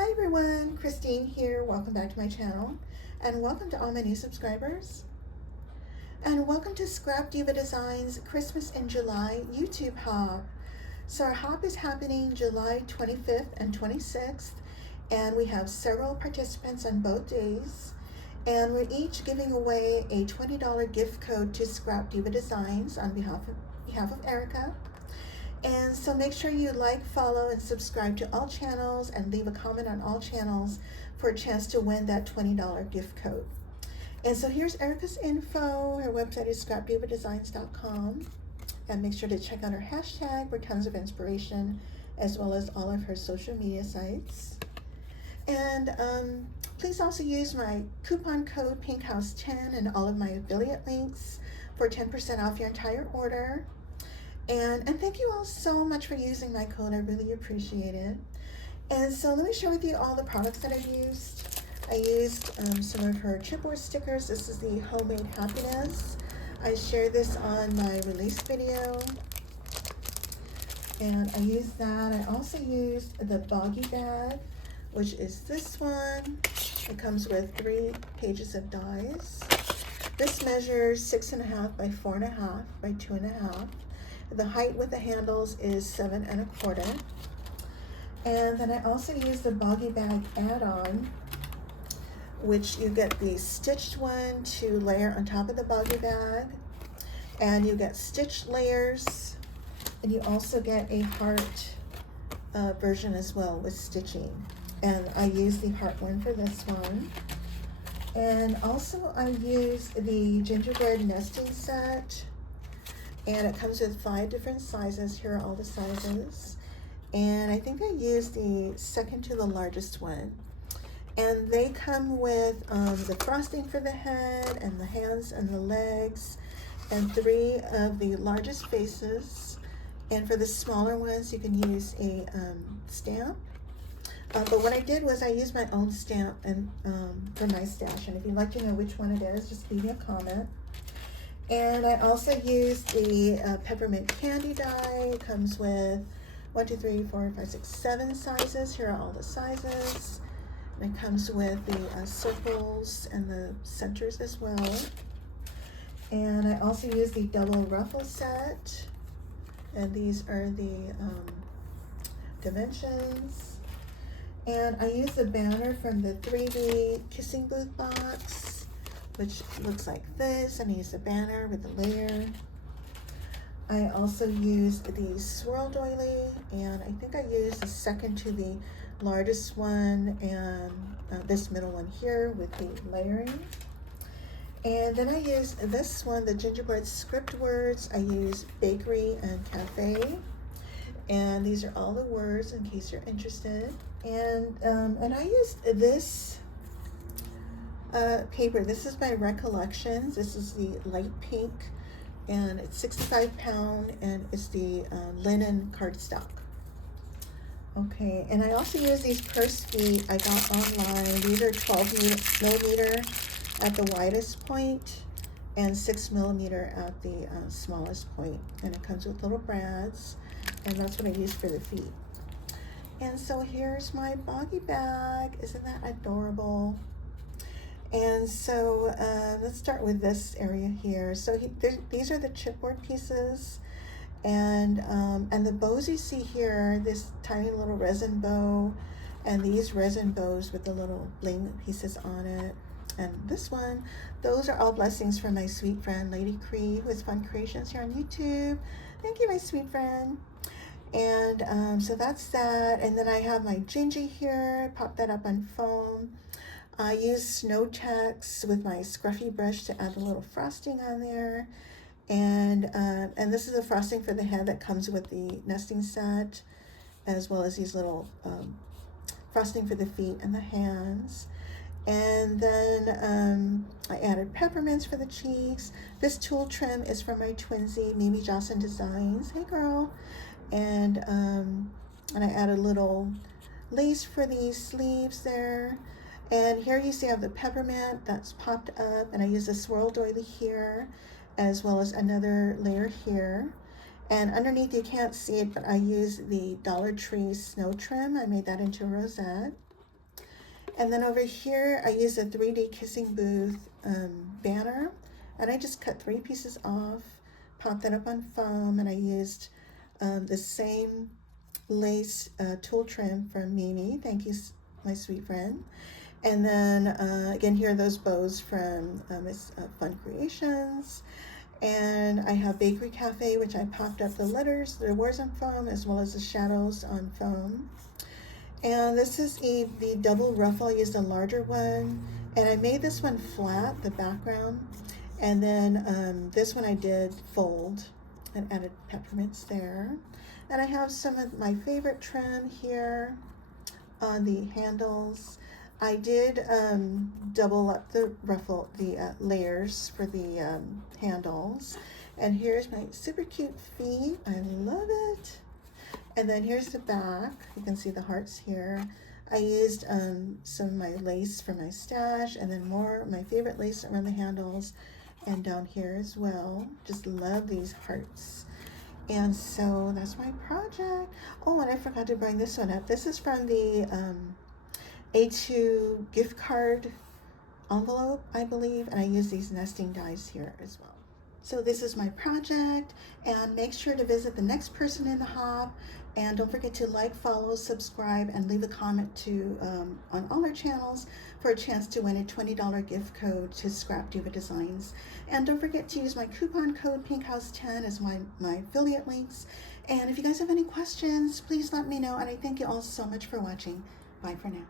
Hi everyone, Christine here. Welcome back to my channel and welcome to all my new subscribers. And welcome to Scrap Diva Designs Christmas in July YouTube hop. So our hop is happening July 25th and 26th and we have several participants on both days. And we're each giving away a $20 gift code to Scrap Diva Designs on behalf of Erica. And so make sure you like, follow, and subscribe to all channels and leave a comment on all channels for a chance to win that $20 gift code. And so here's Erica's info. Her website is scrapdivadesigns.com. And make sure to check out her hashtag for tons of inspiration, as well as all of her social media sites. And please also use my coupon code PINKHOUSE10 and all of my affiliate links for 10% off your entire order. And thank you all so much for using my code. I really appreciate it. And so let me share with you all the products that I've used. I used some of her chipboard stickers. This is the Homemade Happiness. I shared this on my release video. And I used that. I also used the Boggy Bag, which is this one. It comes with 3 pages of dies. This measures 6.5 by 4.5 by 2.5. The height with the handles is 7 1/4. And then I also use the Boggy Bag Add On, which you get the stitched one to layer on top of the Boggy Bag. And you get stitched layers. And you also get a heart version as well with stitching. And I use the heart one for this one. And also I use the Gingerbread Nesting Set. And it comes with 5 different sizes. Here are all the sizes. And I think I used the second to the largest one. And they come with the frosting for the head and the hands and the legs and 3 of the largest faces. And for the smaller ones, you can use a stamp. But what I did was I used my own stamp and for my stash. And if you'd like to know which one it is, just leave me a comment. And I also used the Peppermint Candy die. It comes with 1, 2, 3, 4, 5, 6, 7 sizes. Here are all the sizes. And it comes with the circles and the centers as well. And I also used the double Ruffle Set. And these are the dimensions. And I used the banner from the 3D Kissing Booth box, which looks like this, and I used a banner with a layer. I also used the Swirl Doily, and I think I used the second to the largest one, and this middle one here with the layering. And then I used this one, the Gingerbread script words. I used bakery and cafe, and these are all the words in case you're interested. And I used this paper. This is my Recollections. This is the light pink, and it's 65 pound, and it's the linen cardstock. Okay, and I also use these purse feet I got online. These are 12 millimeter at the widest point and 6 millimeter at the smallest point, and it comes with little brads, and that's what I use for the feet. And so here's my Boggy Bag. Isn't that adorable? And so let's start with this area here. So these are the chipboard pieces, and the bows you see here, this tiny little resin bow, and these resin bows with the little bling pieces on it. And this one, those are all blessings from my sweet friend Lady Cree, who has fun creations here on YouTube. Thank you, my sweet friend. And so that's that. And then I have my Gingy here. Pop that up on foam. I use Snow Tex with my scruffy brush to add a little frosting on there. And this is the frosting for the head that comes with the nesting set, as well as these little frosting for the feet and the hands. And then I added peppermints for the cheeks. This tool trim is from my twinsy, Mimi Jocelyn Designs. Hey girl. And I added a little lace for the sleeves there. And here you see I have the peppermint that's popped up, and I use a Swirl Doily here, as well as another layer here. And underneath you can't see it, but I use the Dollar Tree snow trim. I made that into a rosette. And then over here, I use a 3D Kissing Booth banner, and I just cut 3 pieces off, popped that up on foam, and I used the same lace tulle trim from Mimi. Thank you, my sweet friend. And then again, here are those bows from Miss Fun Creations. And I have Bakery Cafe, which I popped up the letters, the words on foam, as well as the shadows on foam. And this is the double ruffle. I used a larger one, and I made this one flat, the background. And then this one I did fold and added peppermints there. And I have some of my favorite trim here on the handles. I did double up the ruffle, the layers for the handles. And here's my super cute feet. I love it. And then here's the back. You can see the hearts here. I used some of my lace for my stash, and then more of my favorite lace around the handles and down here as well. Just love these hearts. And so that's my project. Oh, and I forgot to bring this one up. This is from the A2 gift card envelope, I believe, and I use these nesting dies here as well. So this is my project, and make sure to visit the next person in the hop, and don't forget to like, follow, subscribe, and leave a comment to on all our channels for a chance to win a $20 gift code to Scrap Diva Designs. And don't forget to use my coupon code PinkHouse10 as my affiliate links. And if you guys have any questions, please let me know, and I thank you all so much for watching. Bye for now.